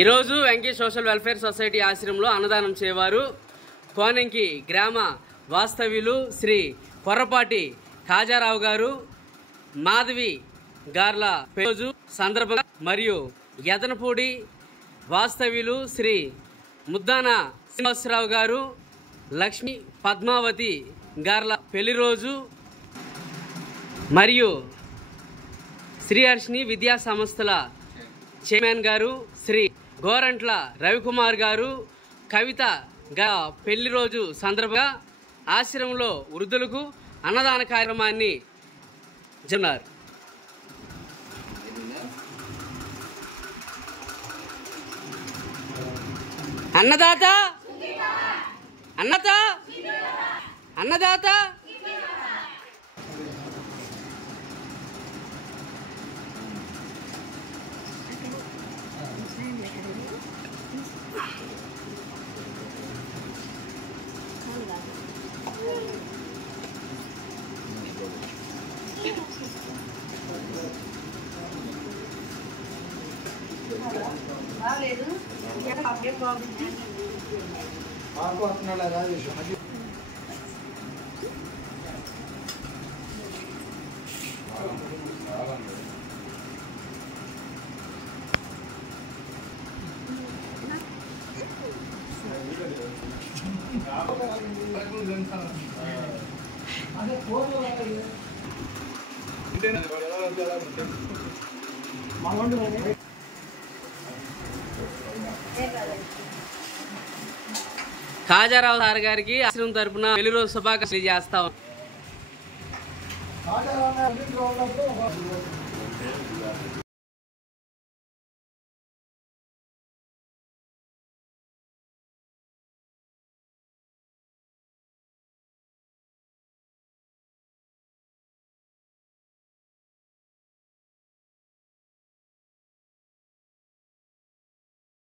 ఈరోజు Venky social welfare society ఆశ్రమంలో అన్నదానం చేయవారు కోనంకి గ్రామ వాస్తవ్యులు శ్రీ కొర్రపాటి కాజారావు గారు మాధవి గార్ల రోజు సందర్భంగా మరియు యదనపూడి వాస్తవ్యులు శ్రీ ముద్దాన శ్రీనివాసరావు గారు లక్ష్మీ పద్మావతి గార్ల పెళ్లి రోజు మరియు శ్రీహర్షిని విద్యా సంస్థల చైర్మన్ గారు శ్రీ గోరంట్ల రవికుమార్ గారు కవిత పెళ్లి రోజు సందర్భంగా ఆశ్రమంలో వృద్ధులకు అన్నదాన కార్యక్రమాన్ని జరుపుతున్నారు. అన్నదాత అన్నదాత అన్నదాత కాజారావు సార్ గారికి ఆశ్రమం తరపున పెళ్లి రోజు శుభాకాంక్షలు చేస్తాం.